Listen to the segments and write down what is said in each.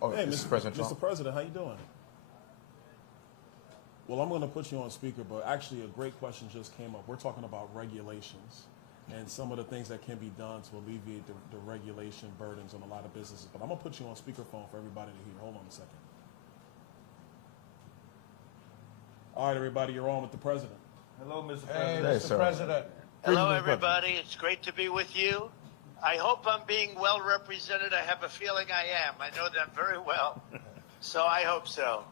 Oh, Hey, Mr. President Trump. Mr. President, how you doing? Well, I'm going to put you on speaker, but actually a great question just came up. We're talking about regulations and some of the things that can be done to alleviate the regulation burdens on a lot of businesses. But I'm going to put you on speakerphone for everybody to hear. Hold on a second. All right, everybody, you're on with the president. Hello, Mr. Hey, President. Mr. President. Hello, everybody. It's great to be with you. I hope I'm being well represented. I have a feeling I am. I know them very well. So I hope so.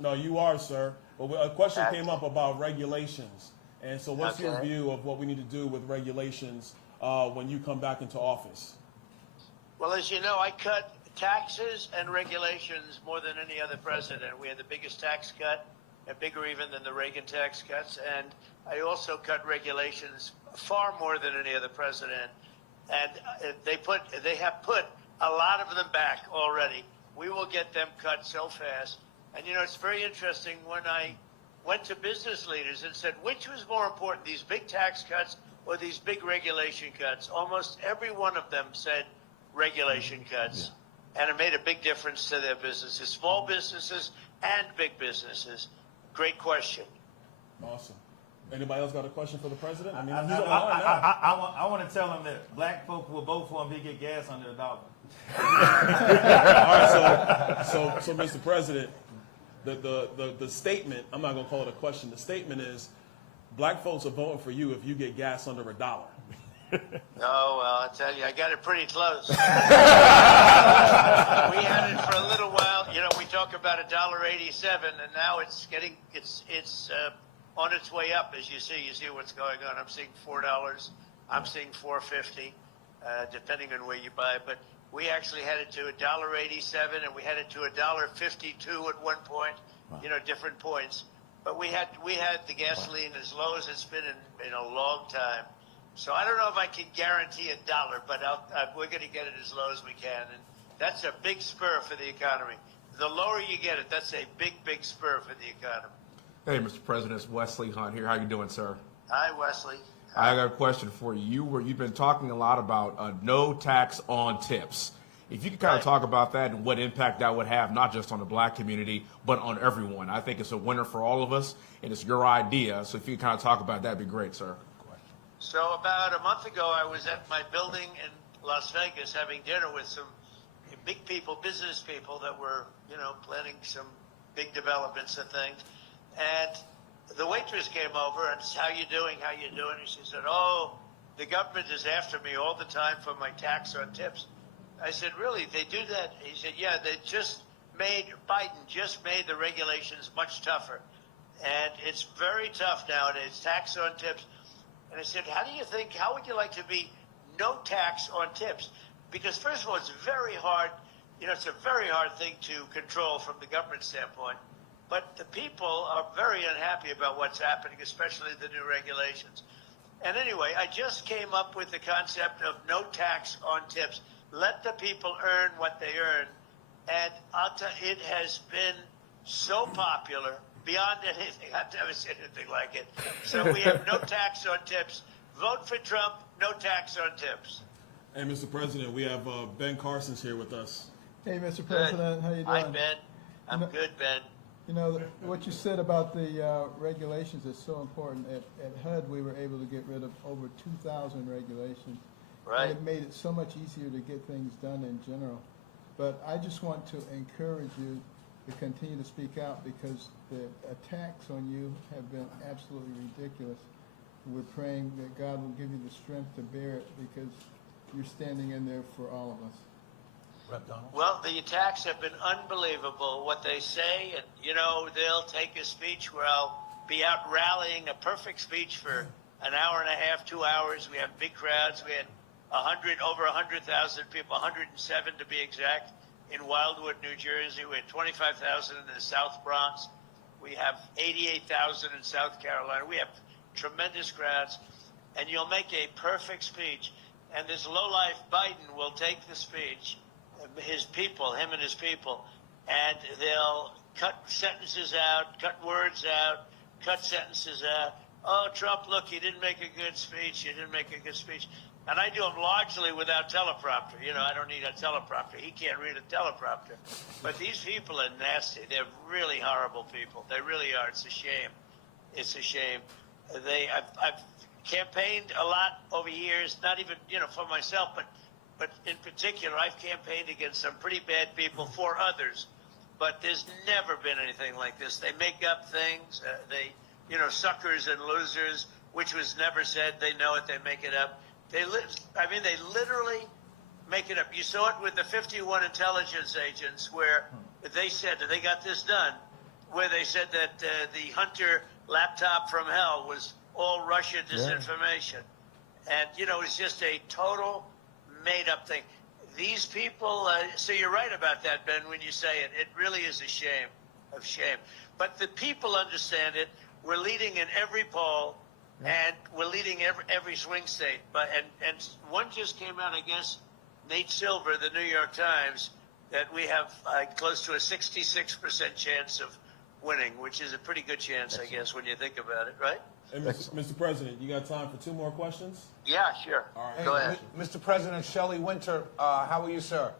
No, you are, sir. But a question came up about regulations. And so what's your view of what we need to do with regulations when you come back into office? Well, as you know, I cut taxes and regulations more than any other president. We had the biggest tax cut, bigger even than the Reagan tax cuts. And I also cut regulations far more than any other president. And they have put a lot of them back already. We will get them cut so fast. And, you know, it's very interesting when I went to business leaders and said, which was more important, these big tax cuts or these big regulation cuts? Almost every one of them said regulation cuts. Yeah. And it made a big difference to their businesses, small businesses and big businesses. Great question. Awesome. Anybody else got a question for the president? I mean, I want to tell him that black folk will vote for him if he get gas under $1. All right, so Mr. President, the statement, I'm not going to call it a question, the statement is black folks are voting for you if you get gas under $1. Oh, well, I tell you, I got it pretty close. We had it for a little while. You know, we talk about $1.87, and now it's on its way up. As you see what's going on. I'm seeing $4. I'm seeing $4.50, depending on where you buy it. But we actually had it to $1.87, and we had it to $1.52 at one point. Wow. You know, different points. But we had the gasoline as low as it's been in a long time. So I don't know if I can guarantee $1, but we're going to get it as low as we can, and that's a big spur for the economy. The lower you get it, that's a big spur for the economy. Hey, Mr. President, it's Wesley Hunt here. How you doing, sir? Hi, Wesley. I got a question for you. You've been talking a lot about no tax on tips. If you could kind of talk about that and what impact that would have, not just on the black community, but on everyone. I think it's a winner for all of us, and it's your idea. So if you could kind of talk about that, that'd be great, sir. So about a month ago, I was at my building in Las Vegas having dinner with some big people, business people that were, you know, planning some big developments and things. And the waitress came over and said, how you doing? And she said, oh, the government is after me all the time for my tax on tips. I said, really? They do that? He said, yeah, Biden just made the regulations much tougher. And it's very tough nowadays, tax on tips. And I said, how would you like to be no tax on tips? Because first of all, it's very hard, you know, it's a very hard thing to control from the government standpoint. But the people are very unhappy about what's happening, especially the new regulations. And anyway, I just came up with the concept of no tax on tips. Let the people earn what they earn. And I'll tell you, it has been so popular, beyond anything. I've never seen anything like it. So we have no tax on tips. Vote for Trump, no tax on tips. Hey, Mr. President, we have Ben Carson's here with us. Hey, Mr. President, how you doing? Hi, Ben. I'm good, Ben. You know, what you said about the regulations is so important. At HUD, we were able to get rid of over 2,000 regulations. Right. And it made it so much easier to get things done in general. But I just want to encourage you to continue to speak out, because the attacks on you have been absolutely ridiculous. We're praying that God will give you the strength to bear it, because you're standing in there for all of us. Well, the attacks have been unbelievable, what they say. And, you know, they'll take a speech where I'll be out rallying, a perfect speech for an hour and a half, 2 hours. We have big crowds. We had over 100,000 people, 107 to be exact, in Wildwood, New Jersey. We had 25,000 in the South Bronx. We have 88,000 in South Carolina. We have tremendous crowds. And you'll make a perfect speech. And this lowlife Biden will take the speech, his people, him and his people, and they'll cut sentences out, cut words out, cut sentences out. Oh, Trump, look, you didn't make a good speech. You didn't make a good speech. And I do them largely without teleprompter. You know, I don't need a teleprompter. He can't read a teleprompter. But these people are nasty. They're really horrible people. They really are. It's a shame. It's a shame. I've campaigned a lot over years, not even, you know, for myself, but in particular, I've campaigned against some pretty bad people for others. But there's never been anything like this. They make up things. You know, suckers and losers, which was never said. They know it. They make it up. They literally make it up. You saw it with the 51 intelligence agents where they said that they got this done, where they said that the Hunter laptop from hell was all Russia disinformation. And, you know, it's just a total made-up thing. These people, so you're right about that, Ben, when you say it. It really is a shame of shame. But the people understand it. We're leading in every poll. And we're leading every swing state. And one just came out, I guess, Nate Silver, the New York Times, that we have close to a 66% chance of winning, which is a pretty good chance, I guess, when you think about it, right? And Mr. President, you got time for 2 more questions? Yeah, sure. All right. Go ahead. Mr. President, Shelley Winter, how are you, sir?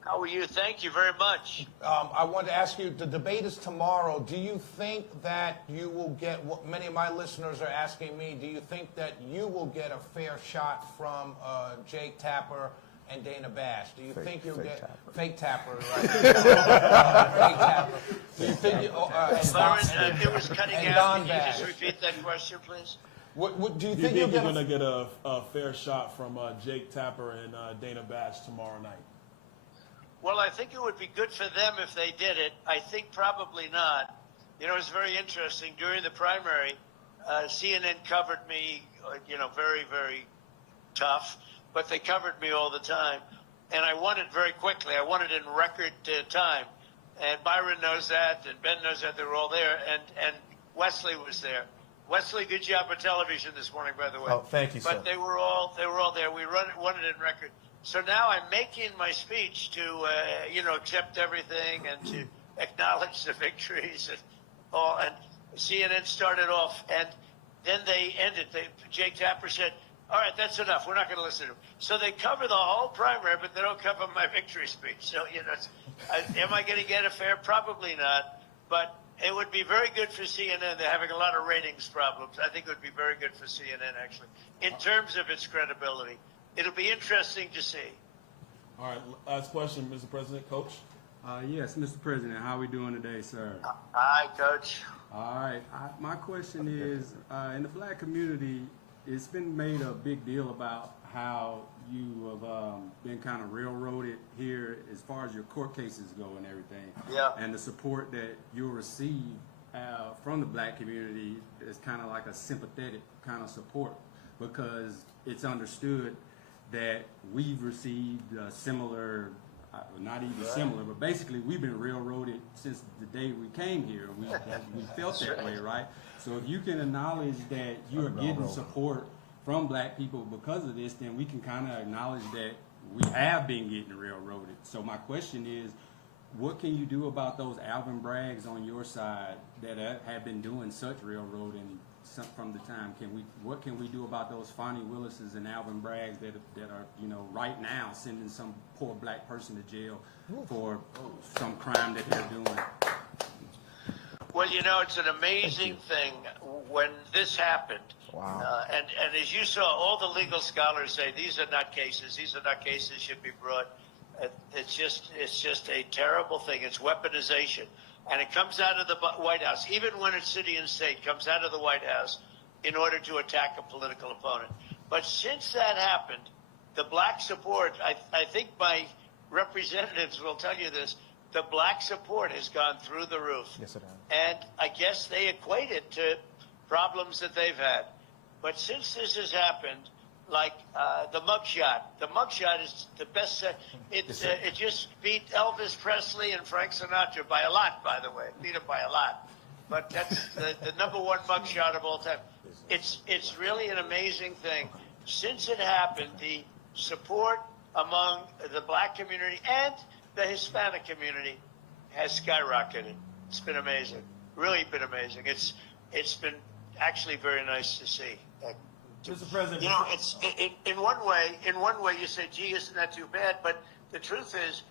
How are you? Thank you very much. I wanted to ask you, the debate is tomorrow. Do you think that you will get, what many of my listeners are asking me, do you think that you will get a fair shot from Jake Tapper and Dana Bash? Do you think you'll get Tapper. fake Tapper, right? Fake Tapper. Do you think you, Byron, it was cutting and out. Don Can you just Bash. repeat that question, please? Do you Do you think you'll think you're get going to get a fair shot from Jake Tapper and Dana Bash tomorrow night? Well, I think it would be good for them if they did it. I think probably not. You know, it's very interesting. During the primary, CNN covered me, you know, very, very tough, but they covered me all the time. And I won it very quickly. I won it in record time. And Byron knows that, and Ben knows that. They were all there. And Wesley was there. Wesley, good job on television this morning, by the way. Oh, thank you, sir. But they were all there. We won it in record. So now I'm making my speech to, you know, accept everything and to acknowledge the victories and all. And CNN started off, and then they ended. Jake Tapper said, "All right, that's enough. We're not going to listen to him." So they cover the whole primary, but they don't cover my victory speech. So, you know, am I going to get a fair? Probably not. But it would be very good for CNN. They're having a lot of ratings problems. I think it would be very good for CNN, actually, in terms of its credibility. It'll be interesting to see. All right, last question, Mr. President. Coach? Yes, Mr. President, how are we doing today, sir? Hi, Coach. All right. My question is, in the black community, it's been made a big deal about how you have been kind of railroaded here as far as your court cases go and everything. Yeah. And the support that you'll receive from the black community is kind of like a sympathetic kind of support, because it's understood that we've received similar, not even similar, but basically we've been railroaded since the day we came here. We felt that way, right? So if you can acknowledge that you are getting support from black people because of this, then we can kind of acknowledge that we have been getting railroaded. So my question is, what can you do about those Alvin Braggs on your side that have been doing such railroading from the time? What can we do about those Fonnie Willises and Alvin Braggs that are, you know, right now sending some poor black person to jail for some crime that they're doing? Well, you know, it's an amazing thing when this happened. Wow. And as you saw, all the legal scholars say these are not cases. These are not cases should be brought. It's just a terrible thing. It's weaponization. And it comes out of the White House, even when it's city and state, comes out of the White House in order to attack a political opponent. But since that happened, the black support, I think my representatives will tell you this, the black support has gone through the roof. Yes, it has. And I guess they equate it to problems that they've had. But since this has happened, like the mugshot is the best. It just beat Elvis Presley and Frank Sinatra by a lot, by the way. Beat him by a lot. But that's the number one mugshot of all time. It's really an amazing thing. Since it happened, the support among the black community and the Hispanic community has skyrocketed. It's been amazing. Really been amazing. It's been actually very nice to see. Mr. President, You know, it's in one way. In one way, you say, "Gee, isn't that too bad?" But the truth is,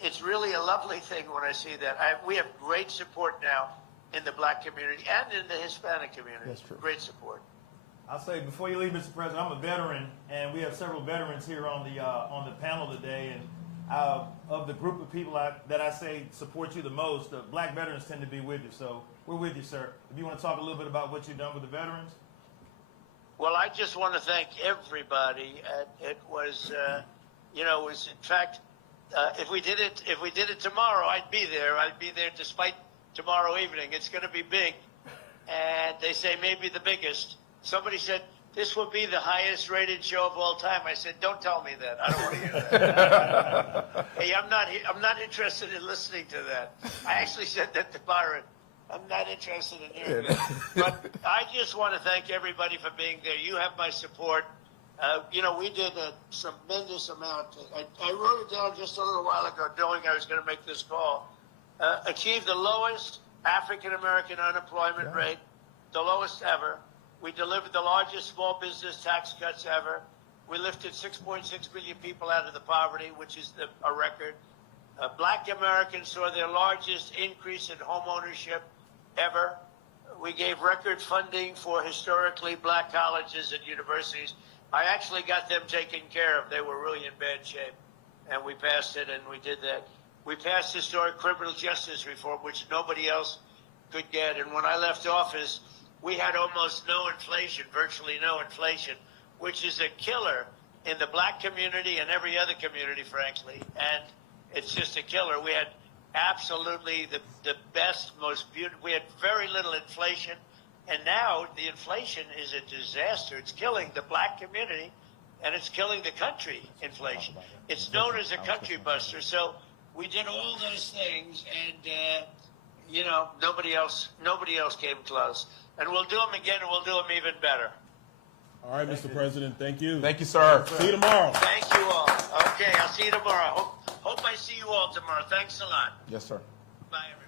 it's really a lovely thing when I see that. We have great support now in the black community and in the Hispanic community. That's true. Great support. I'll say before you leave, Mr. President, I'm a veteran, and we have several veterans here on the panel today. And of the group of people that I say support you the most, the black veterans tend to be with you. So we're with you, sir. If you want to talk a little bit about what you've done with the veterans. Well, I just want to thank everybody. It was, you know, it was in fact, if we did it tomorrow, I'd be there. I'd be there despite tomorrow evening. It's going to be big, and they say maybe the biggest. Somebody said this will be the highest rated show of all time. I said, don't tell me that. I don't want to hear that. Hey, I'm not interested in listening to that. I actually said that to Byron. I'm not interested in hearing that. But I just want to thank everybody for being there. You have my support. You know, we did a tremendous amount. I wrote it down just a little while ago, knowing I was going to make this call. Achieved the lowest African-American unemployment rate, the lowest ever. We delivered the largest small business tax cuts ever. We lifted 6.6 million people out of the poverty, which is a record. Black Americans saw their largest increase in home ownership ever. We gave record funding for historically black colleges and universities. I actually got them taken care of. They were really in bad shape. And we passed it, and we did that. We passed historic criminal justice reform, which nobody else could get. And when I left office, we had almost no inflation, virtually no inflation, which is a killer in the black community and every other community, frankly. And it's just a killer. We had absolutely the best, most beautiful. We had very little inflation. And now the inflation is a disaster. It's killing the black community, and it's killing the country, inflation. It's known as a country buster. So we did all those things, and, you know, nobody else came close. And we'll do them again, and we'll do them even better. All right, Mr. President, thank you. Thank you, sir. See you tomorrow. Thank you all. Okay, I'll see you tomorrow. Hope I see you all tomorrow. Thanks a lot. Yes, sir. Bye, everybody.